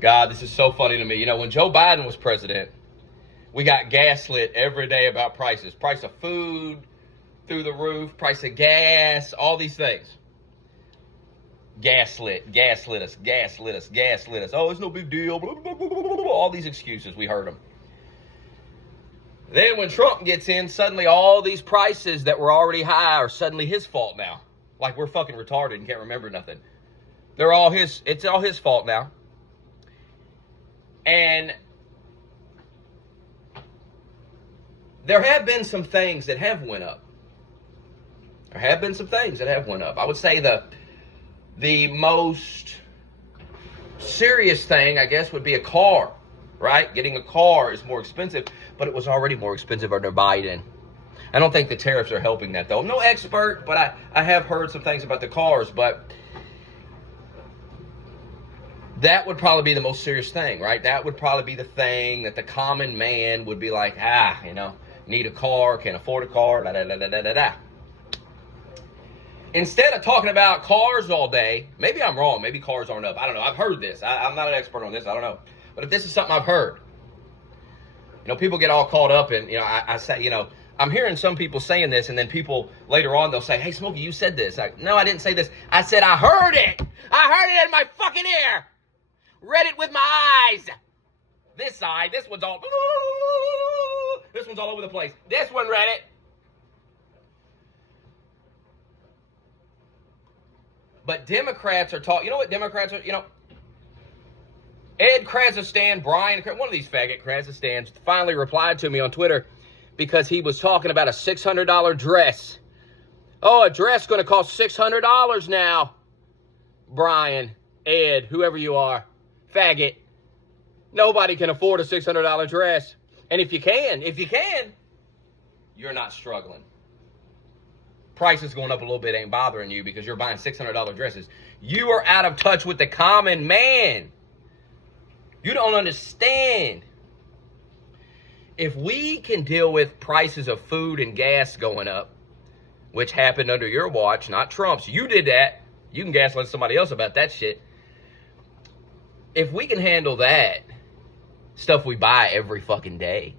God, this is so funny to me. You know, when Joe Biden was president, we got gaslit every day about prices. Price of food through the roof, price of gas, all these things. Gaslit us. Oh, it's no big deal. Blah, blah, blah, blah, blah, blah. All these excuses, we heard them. Then when Trump gets in, suddenly all these prices that were already high are suddenly his fault now. Like we're fucking retarded and can't remember nothing. It's all his fault now. And there have been some things that have went up. I would say the most serious thing, I guess, would be a car, right? Getting a car is more expensive, but it was already more expensive under Biden. I don't think the tariffs are helping that, though. I'm no expert, but I have heard some things about the cars, but that would probably be the most serious thing, right? That would probably be the thing that the common man would be like, need a car, can't afford a car, da-da-da-da-da-da. Instead of talking about cars all day, maybe I'm wrong, maybe cars aren't up. I don't know, I've heard this. I'm not an expert on this, I don't know. But if this is something I've heard, people get all caught up in, I say, I'm hearing some people saying this, and then people later on, they'll say, hey, Smokey, you said this. No, I didn't say this. I said I heard it. I heard it in my fucking ear. Read it with my eyes. This side, this one's all over the place. This one read it. But Democrats are talking, you know what Democrats are, Ed Krasistan, Brian, one of these faggot Krasistans finally replied to me on Twitter because he was talking about a $600 dress. Oh, a dress going to cost $600 now. Brian, Ed, whoever you are, faggot. Nobody can afford a $600 dress. And if you can, you're not struggling. Prices going up a little bit ain't bothering you because you're buying $600 dresses. You are out of touch with the common man. You don't understand. If we can deal with prices of food and gas going up, which happened under your watch, not Trump's, you did that. You can gaslight somebody else about that shit. If we can handle that, stuff we buy every fucking day,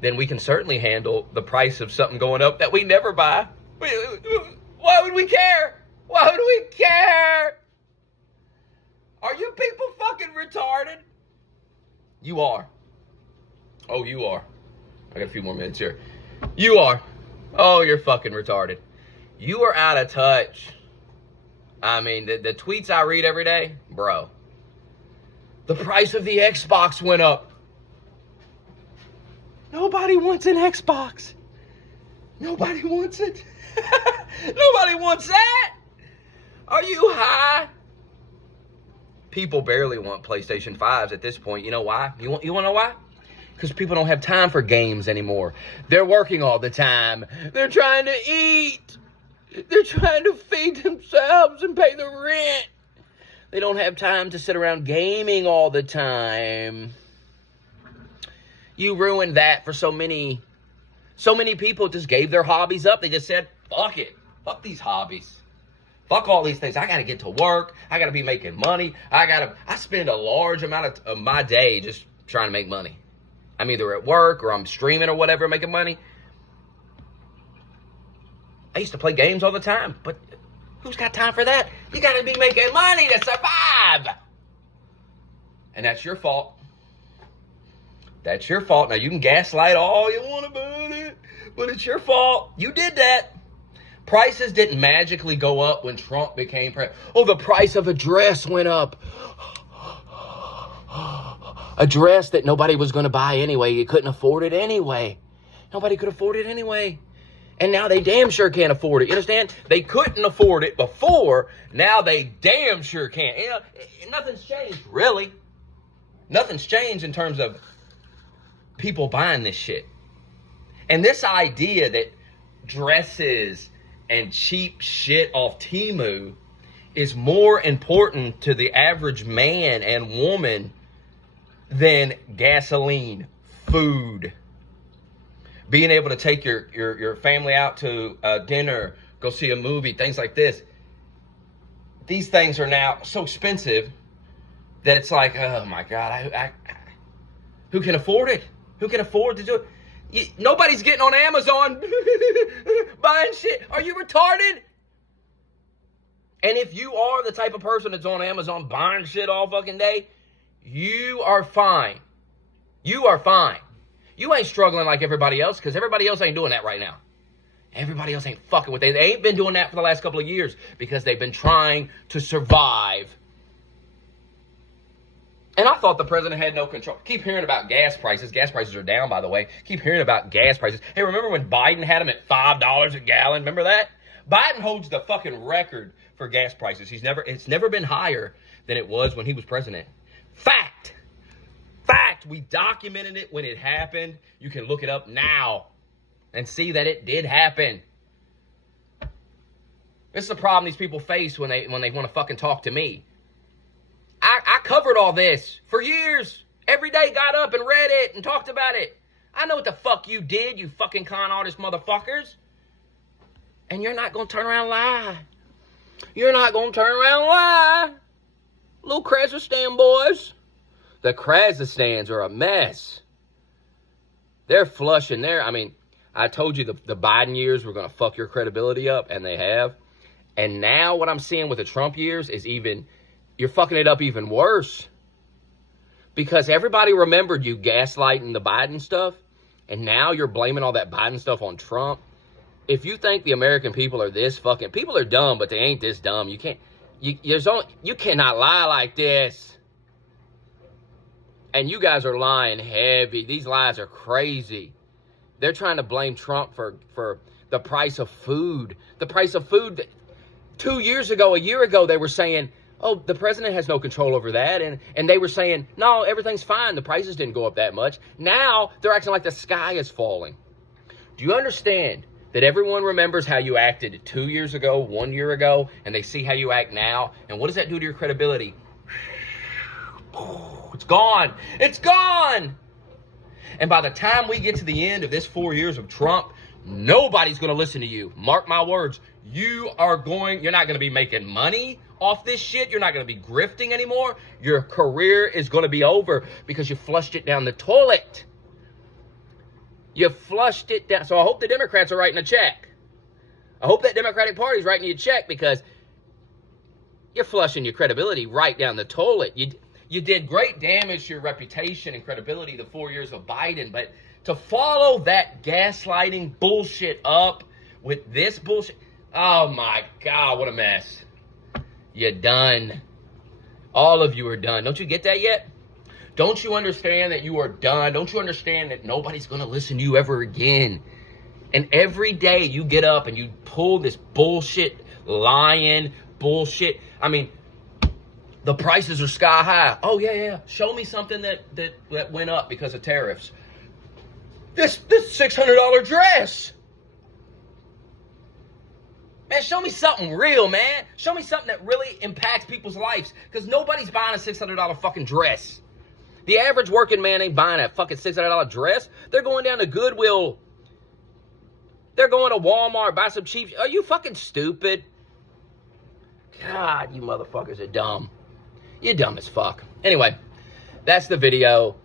then we can certainly handle the price of something going up that we never buy. Why would we care? Why would we care? Are you people fucking retarded? You are. Oh, you are. I got a few more minutes here. You are. Oh, you're fucking retarded. You are out of touch. I mean, the tweets I read every day, bro. The price of the Xbox went up. Nobody wants an Xbox. Nobody wants it. Nobody wants that. Are you high? People barely want PlayStation 5s at this point. You know why? You want to know why? Because people don't have time for games anymore. They're working all the time. They're trying to eat. They're trying to feed themselves and pay the rent. They don't have time to sit around gaming all the time. You ruined that for so many people just gave their hobbies up. They just said, fuck it. Fuck these hobbies. Fuck all these things. I got to get to work. I got to be making money. I spend a large amount of my day just trying to make money. I'm either at work or I'm streaming or whatever, making money. I used to play games all the time, but who's got time for that? You got to be making money to survive. And that's your fault. That's your fault. Now, you can gaslight all you want about it, but it's your fault. You did that. Prices didn't magically go up when Trump became president. Oh, the price of a dress went up. A dress that nobody was going to buy anyway. You couldn't afford it anyway. Nobody could afford it anyway. And now they damn sure can't afford it. You understand? They couldn't afford it before. Now they damn sure can't. Nothing's changed, really. Nothing's changed in terms of people buying this shit. And this idea that dresses and cheap shit off Temu is more important to the average man and woman than gasoline, food, being able to take your family out to dinner, go see a movie, things like this. These things are now so expensive that it's like, oh my God, who can afford it? Who can afford to do it? Nobody's getting on Amazon buying shit. Are you retarded? And if you are the type of person that's on Amazon buying shit all fucking day, you are fine. You are fine. You ain't struggling like everybody else, because everybody else ain't doing that right now. Everybody else ain't fucking with it. They ain't been doing that for the last couple of years because they've been trying to survive. And I thought the president had no control. Keep hearing about gas prices. Gas prices are down, by the way. Keep hearing about gas prices. Hey, remember when Biden had them at $5 a gallon? Remember that? Biden holds the fucking record for gas prices. It's never been higher than it was when he was president. Fact. We documented it when it happened. You can look it up now and see that it did happen. This is the problem these people face when they want to fucking talk to me. I covered all this for years. Every day got up and read it and talked about it. I know what the fuck you did, you fucking con artist motherfuckers. And you're not going to turn around and lie. You're not going to turn around and lie. Little Kazakhstan boys. The Kazakhstans are a mess. They're flushing there. I mean, I told you the Biden years were going to fuck your credibility up, and they have. And now what I'm seeing with the Trump years is you're fucking it up even worse. Because everybody remembered you gaslighting the Biden stuff, and now you're blaming all that Biden stuff on Trump. If you think the American people are this fucking... People are dumb, but they ain't this dumb. You cannot lie like this. And you guys are lying heavy. These lies are crazy. They're trying to blame Trump for the price of food. The price of food. 2 years ago, a year ago, they were saying, oh, the president has no control over that. And they were saying, no, everything's fine. The prices didn't go up that much. Now they're acting like the sky is falling. Do you understand that everyone remembers how you acted 2 years ago, 1 year ago, and they see how you act now? And what does that do to your credibility? It's gone. It's gone. And by the time we get to the end of this 4 years of Trump, nobody's going to listen to you. Mark my words. You're not going to be making money off this shit. You're not going to be grifting anymore. Your career is going to be over because you flushed it down the toilet. You flushed it down. So I hope the Democrats are writing a check. I hope that Democratic Party is writing you a check, because you're flushing your credibility right down the toilet. You did great damage to your reputation and credibility the 4 years of Biden, but to follow that gaslighting bullshit up with this bullshit, oh my God, what a mess. You're done. All of you are done. Don't you get that yet? Don't you understand that you are done? Don't you understand that nobody's going to listen to you ever again? And every day you get up and you pull this bullshit, lying bullshit. I mean, the prices are sky high. Oh, yeah. Show me something that went up because of tariffs. This $600 dress. Man, show me something real, man. Show me something that really impacts people's lives. Because nobody's buying a $600 fucking dress. The average working man ain't buying a fucking $600 dress. They're going down to Goodwill. They're going to Walmart, buy some cheap... Are you fucking stupid? God, you motherfuckers are dumb. You're dumb as fuck. Anyway, that's the video.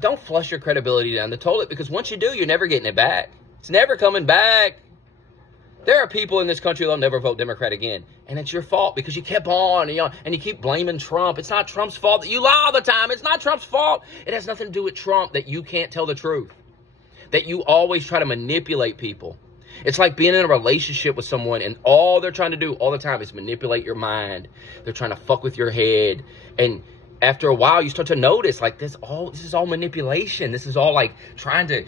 Don't flush your credibility down the toilet, because once you do, you're never getting it back. It's never coming back. There are people in this country that'll never vote Democrat again. And it's your fault, because you kept on and you keep blaming Trump. It's not Trump's fault that you lie all the time. It's not Trump's fault. It has nothing to do with Trump that you can't tell the truth. That you always try to manipulate people. It's like being in a relationship with someone and all they're trying to do all the time is manipulate your mind. They're trying to fuck with your head. And after a while, you start to notice, like, this is all manipulation. This is all like trying to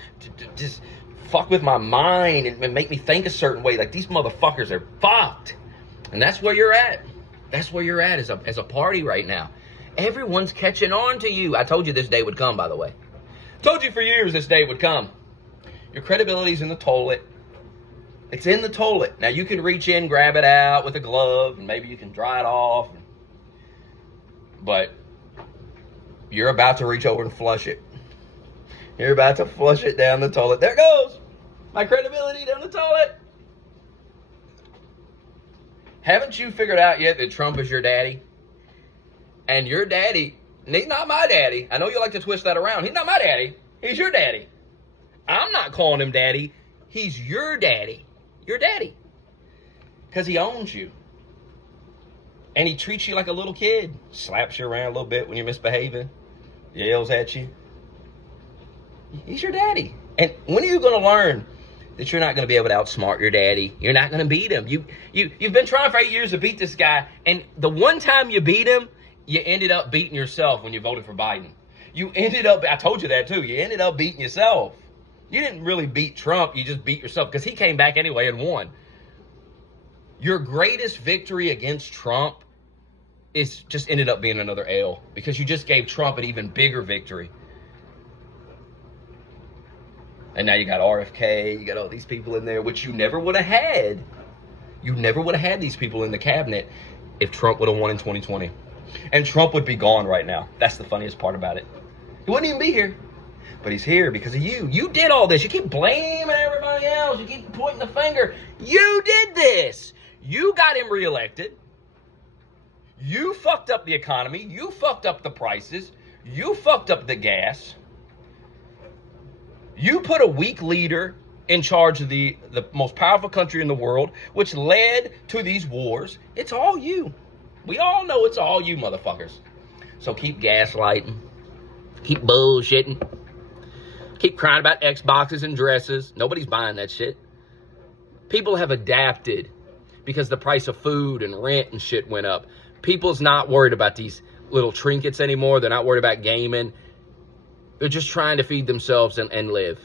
just fuck with my mind and make me think a certain way. Like, these motherfuckers are fucked. And that's where you're at. That's where you're at as a party right now. Everyone's catching on to you. I told you this day would come, by the way. Told you for years this day would come. Your credibility's in the toilet. It's in the toilet. Now, you can reach in, grab it out with a glove, and maybe you can dry it off. But you're about to reach over and flush it. You're about to flush it down the toilet. There it goes. My credibility down the toilet. Haven't you figured out yet that Trump is your daddy? And your daddy, he's not my daddy. I know you like to twist that around. He's not my daddy. He's your daddy. I'm not calling him daddy. He's your daddy. Your daddy. Because he owns you. And he treats you like a little kid. Slaps you around a little bit when you're misbehaving. Yells at you. He's your daddy. And when are you going to learn that you're not going to be able to outsmart your daddy? You're not going to beat him. You've been trying for 8 years to beat this guy. And the one time you beat him, you ended up beating yourself when you voted for Biden. I told you that too. You ended up beating yourself. You didn't really beat Trump. You just beat yourself because he came back anyway and won. Your greatest victory against Trump is just ended up being another L because you just gave Trump an even bigger victory. And now you got RFK, you got all these people in there, which you never would have had. You never would have had these people in the cabinet if Trump would have won in 2020. And Trump would be gone right now. That's the funniest part about it. He wouldn't even be here. But he's here because of you. You did all this. You keep blaming everybody else. You keep pointing the finger. You did this. You got him reelected. You fucked up the economy. You fucked up the prices. You fucked up the gas. You put a weak leader in charge of the most powerful country in the world, which led to these wars. It's all you. We all know it's all you motherfuckers. So keep gaslighting. Keep bullshitting. Keep crying about Xboxes and dresses. Nobody's buying that shit. People have adapted because the price of food and rent and shit went up. People's not worried about these little trinkets anymore. They're not worried about gaming. They're just trying to feed themselves and live.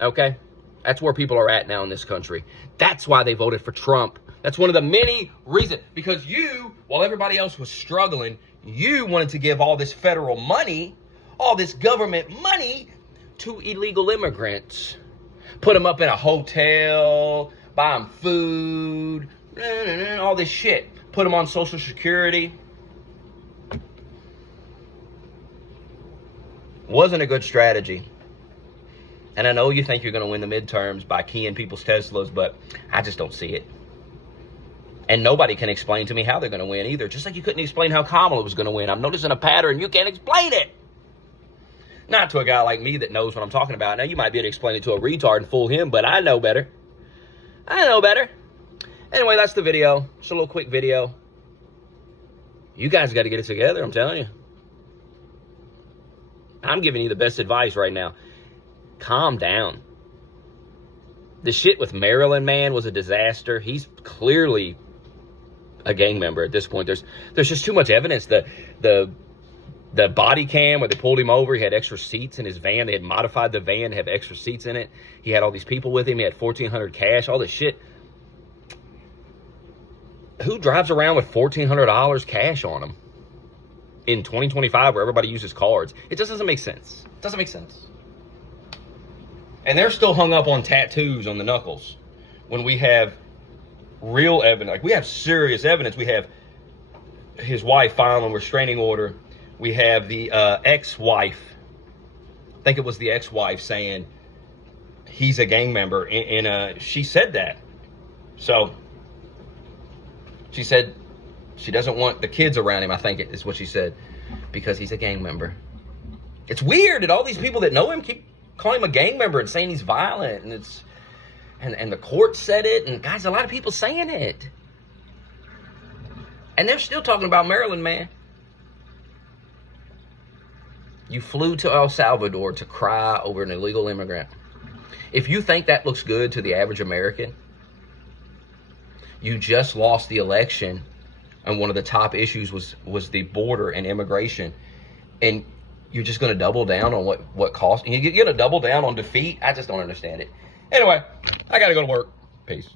Okay? That's where people are at now in this country. That's why they voted for Trump. That's one of the many reasons. Because you, while everybody else was struggling, you wanted to give all this federal money, all this government money to illegal immigrants. Put them up in a hotel, buy them food, all this shit. Put them on Social Security. Wasn't a good strategy. And I know you think you're going to win the midterms by keying people's Teslas, but I just don't see it. And nobody can explain to me how they're going to win either. Just like you couldn't explain how Kamala was going to win. I'm noticing a pattern. You can't explain it. Not to a guy like me that knows what I'm talking about. Now, you might be able to explain it to a retard and fool him, but I know better. I know better. Anyway, that's the video. Just a little quick video. You guys got to get it together, I'm telling you. I'm giving you the best advice right now. Calm down. The shit with Maryland, man, was a disaster. He's clearly a gang member at this point. There's just too much evidence. The body cam where they pulled him over, he had extra seats in his van. They had modified the van to have extra seats in it. He had all these people with him. He had $1,400 cash, all this shit. Who drives around with $1,400 cash on him in 2025 where everybody uses cards? It just doesn't make sense. It doesn't make sense. And they're still hung up on tattoos on the knuckles when we have real evidence. Like, we have serious evidence. We have his wife filing a restraining order. We have the ex-wife, I think it was the ex-wife, saying he's a gang member. And she said that. So she said she doesn't want the kids around him, I think is what she said, because he's a gang member. It's weird that all these people that know him keep calling him a gang member and saying he's violent. And it's and the court said it. And guys, a lot of people saying it. And they're still talking about Maryland, man. You flew to El Salvador to cry over an illegal immigrant. If you think that looks good to the average American, you just lost the election, and one of the top issues was the border and immigration. And you're just going to double down on what cost. You're going to double down on defeat? I just don't understand it. Anyway, I got to go to work. Peace.